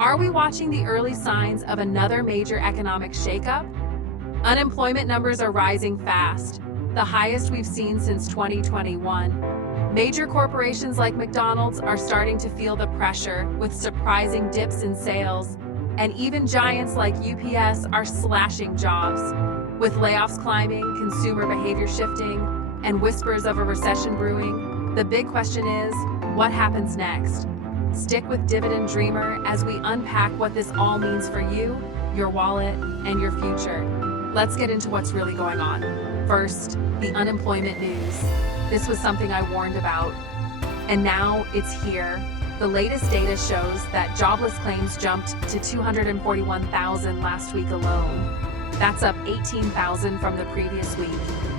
Are we watching the early signs of another major economic shakeup? Unemployment numbers are rising fast, the highest we've seen since 2021. Major corporations like McDonald's are starting to feel the pressure with surprising dips in sales, and even giants like UPS are slashing jobs. With layoffs climbing, consumer behavior shifting, and whispers of a recession brewing, the big question is, what happens next? Stick with Dividend Dreamer as we unpack what this all means for you, your wallet, and your future. Let's get into what's really going on. First, the unemployment news. This was something I warned about, and now it's here. The latest data shows that jobless claims jumped to 241,000 last week alone. That's up 18,000 from the previous week,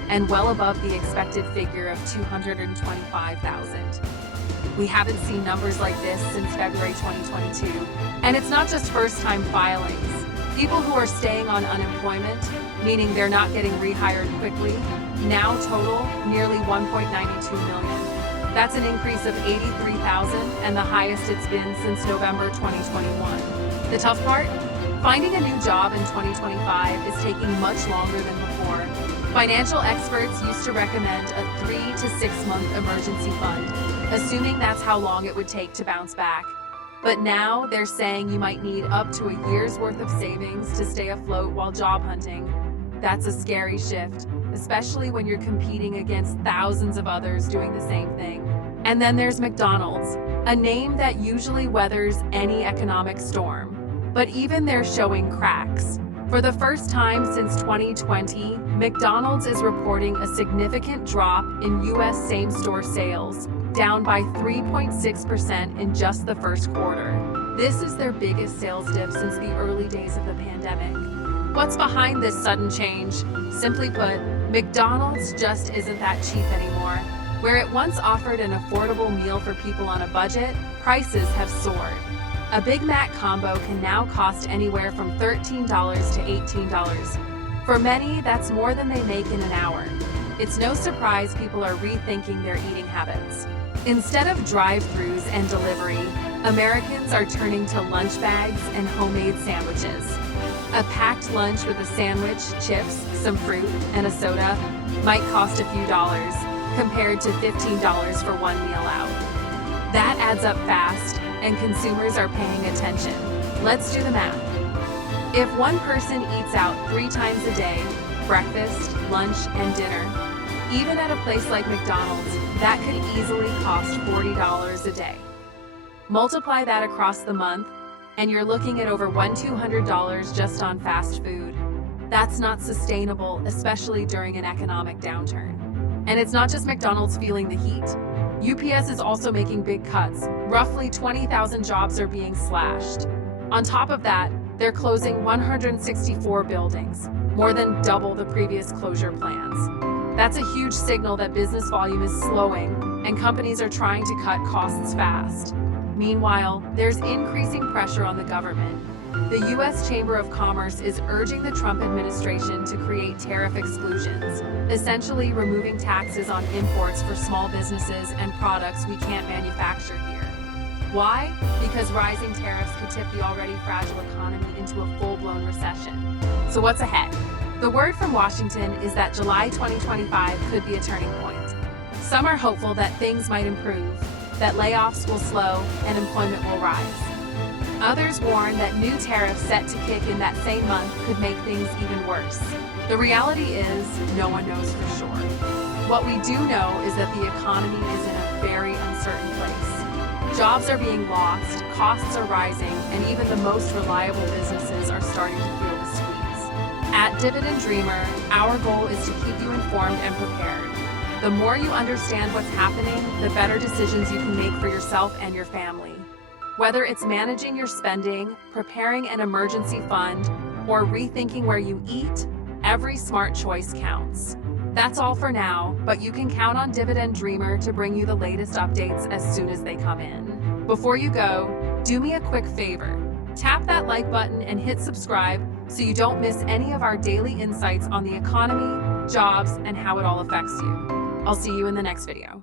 and well above the expected figure of 225,000. We haven't seen numbers like this since February 2022. And it's not just first-time filings. People who are staying on unemployment, meaning they're not getting rehired quickly, now total nearly 1.92 million. That's an increase of 83,000 and the highest it's been since November 2021. The tough part? Finding a new job in 2025 is taking much longer than before. Financial experts used to recommend a 3 to 6 month emergency fund, assuming that's how long it would take to bounce back. But now they're saying you might need up to a year's worth of savings to stay afloat while job hunting. That's a scary shift, especially when you're competing against thousands of others doing the same thing. And then there's McDonald's, a name that usually weathers any economic storm. But even they're showing cracks. For the first time since 2020, McDonald's is reporting a significant drop in U.S. same-store sales, down by 3.6% in just the first quarter. This is their biggest sales dip since the early days of the pandemic. What's behind this sudden change? Simply put, McDonald's just isn't that cheap anymore. Where it once offered an affordable meal for people on a budget, prices have soared. A Big Mac combo can now cost anywhere from $13 to $18. For many, that's more than they make in an hour. It's no surprise people are rethinking their eating habits. Instead of drive-thrus and delivery, Americans are turning to lunch bags and homemade sandwiches. A packed lunch with a sandwich, chips, some fruit, and a soda might cost a few dollars, compared to $15 for one meal out. That adds up fast, and consumers are paying attention. Let's do the math. If one person eats out 3 times a day, breakfast, lunch, and dinner, even at a place like McDonald's, that could easily cost $40 a day. Multiply that across the month, and you're looking at over $1,200 just on fast food. That's not sustainable, especially during an economic downturn. And it's not just McDonald's feeling the heat. UPS is also making big cuts. Roughly 20,000 jobs are being slashed. On top of that, they're closing 164 buildings, more than double the previous closure plans. That's a huge signal that business volume is slowing and companies are trying to cut costs fast. Meanwhile, there's increasing pressure on the government. The U.S. Chamber of Commerce is urging the Trump administration to create tariff exclusions, essentially removing taxes on imports for small businesses and products we can't manufacture here. Why? Because rising tariffs could tip the already fragile economy into a full-blown recession. So what's ahead? The word from Washington is that July 2025 could be a turning point. Some are hopeful that things might improve, that layoffs will slow and employment will rise. Others warn that new tariffs set to kick in that same month could make things even worse. The reality is, no one knows for sure. What we do know is that the economy is in a very uncertain place. Jobs are being lost, costs are rising, and even the most reliable businesses are starting to feel the squeeze. At Dividend Dreamer, our goal is to keep you informed and prepared. The more you understand what's happening, the better decisions you can make for yourself and your family. Whether it's managing your spending, preparing an emergency fund, or rethinking where you eat, every smart choice counts. That's all for now, but you can count on Dividend Dreamer to bring you the latest updates as soon as they come in. Before you go, do me a quick favor. Tap that like button and hit subscribe so you don't miss any of our daily insights on the economy, jobs, and how it all affects you. I'll see you in the next video.